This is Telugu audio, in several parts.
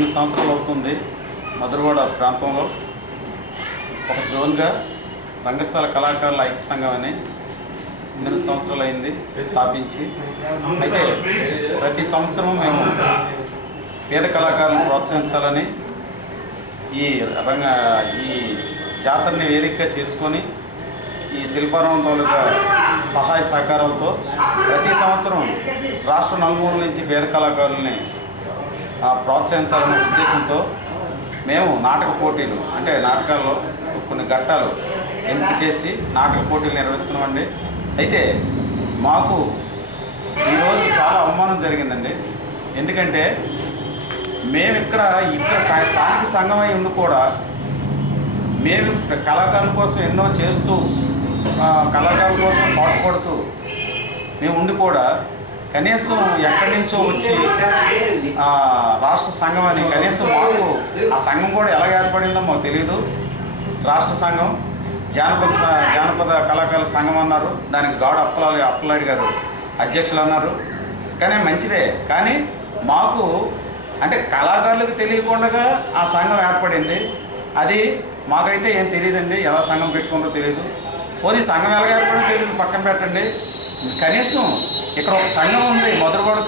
8 సంవత్సరాలు అవుతుంది. మధురవాడ ప్రాంతంలో ఒక జోన్గా రంగస్థల కళాకారుల ఐక్య సంఘం అని 8 సంవత్సరాలు అయింది స్థాపించి. అయితే ప్రతి సంవత్సరం మేము పేద కళాకారులను ప్రోత్సహించాలని ఈ జాతరని వేదికగా చేసుకొని ఈ శిల్పారామం తాలూకా సహాయ సహకారాలతో ప్రతి సంవత్సరం రాష్ట్ర నలుమూలల నుంచి పేద కళాకారులని ప్రోత్సహించాలనే ఉద్దేశంతో మేము నాటక పోటీలు అంటే నాటకాల్లో కొన్ని ఘట్టాలు ఎంపిక చేసి నాటక పోటీలు నిర్వహిస్తున్నామండి. అయితే మాకు ఈరోజు చాలా అవమానం జరిగిందండి. ఎందుకంటే మేము ఇక్కడ స్థానిక సంఘమై ఉండి కూడా మేము కళాకారుల కోసం ఎన్నో చేస్తూ కళాకారుల కోసం పాటుపడుతూ మేము ఉండి కూడా కనీసం ఎక్కడి నుంచో వచ్చి రాష్ట్ర సంఘం అని కనీసం మాకు ఆ సంఘం కూడా ఎలా ఏర్పడిందో మాకు తెలియదు. రాష్ట్ర సంఘం జానపద కళాకారుల సంఘం అన్నారు, దానికి గాడు అప్పలాడి గారు అధ్యక్షులు అన్నారు. కానీ మంచిదే, కానీ మాకు అంటే కళాకారులకు తెలియకుండా ఆ సంఘం ఏర్పడింది. అది మాకైతే ఏం తెలియదండి, ఎలా సంఘం పెట్టుకుంటో తెలియదు. పోనీ సంఘం ఎలా ఏర్పడిందో తెలియదు పక్కన పెట్టండి. కనీసం ఇక్కడ ఒక సంఘం ఉంది, మధురవాడ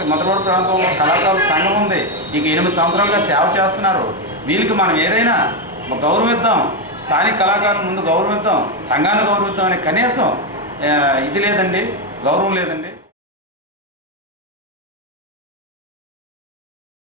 ప్రాంతంలో కళాకారుల సంఘం ఉంది. ఇక 8 సంవత్సరాలుగా సేవ చేస్తున్నారు. వీళ్ళకి మనం ఏదైనా గౌరవిద్దాం, స్థానిక కళాకారుల ముందు గౌరవిద్దాం, సంఘాన్ని గౌరవిద్దాం అనే కనీసం ఇది లేదండి, గౌరవం లేదండి.